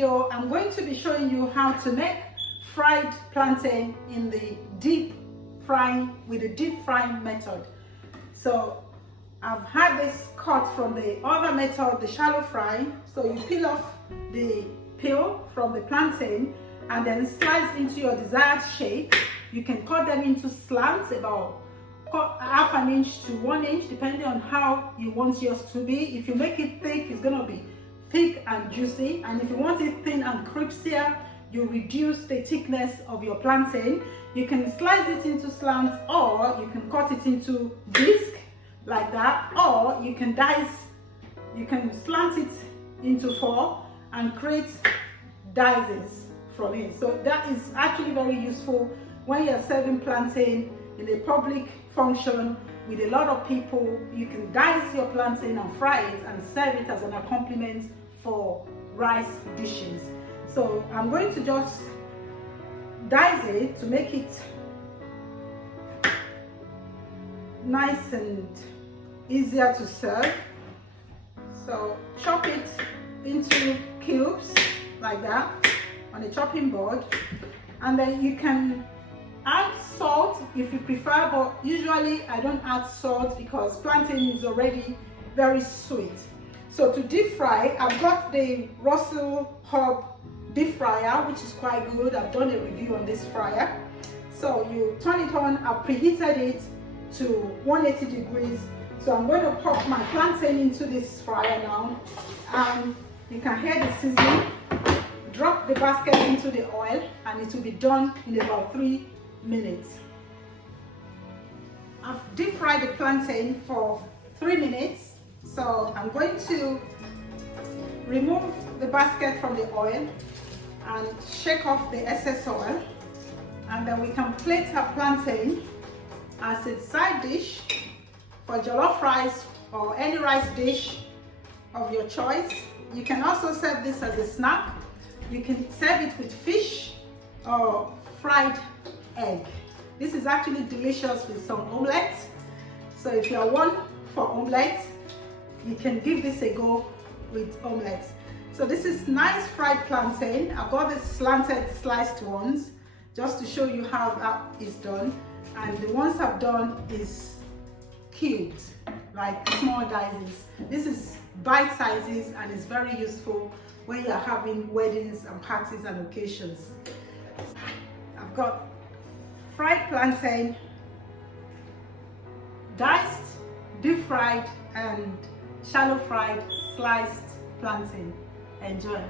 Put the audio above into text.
video, I'm going to be showing you how to make fried plantain in the deep frying, with the deep frying method. So I've had this cut from the other method, the shallow fry. So you peel off the peel from the plantain and then slice into your desired shape. You can cut them into slants, about half an inch to 1 inch, depending on how you want yours to be. If you make it thick, it's gonna be thick and juicy, and if you want it thin and crispier, you reduce the thickness of your plantain. You can slice it into slants, or you can cut it into disc like that, or you can slant it into 4 and create dices from it. So that is actually very useful when you're serving plantain in a public function with a lot of people. You can dice your plantain and fry it and serve it as an accompaniment for rice dishes. So I'm going to just dice it to make it nice and easier to serve. So chop it into cubes like that on a chopping board, and then you can add salt if you prefer, but usually I don't add salt because plantain is already very sweet. So to deep fry, I've got the Russell Hub deep fryer, which is quite good. I've done a review on this fryer. So you turn it on. I've preheated it to 180 degrees. So I'm going to pop my plantain into this fryer now. You can hear the sizzling. Drop the basket into the oil and it will be done in about 3 minutes. I've deep fried the plantain for 3 minutes. So I'm going to remove the basket from the oil and shake off the excess oil, and then we can plate our plantain as a side dish for jollof rice or any rice dish of your choice. You can also serve this as a snack. You can serve it with fish or fried egg. This is actually delicious with some omelette. So if you are one for omelette, you can give this a go with omelette. So this is nice fried plantain. I've got the slanted sliced ones just to show you how that is done. And the ones I've done is cubed, like small dices. This is bite sizes and it's very useful when you're having weddings and parties and occasions. I've got fried plantain, diced, deep fried, and shallow fried sliced plantain. Enjoy.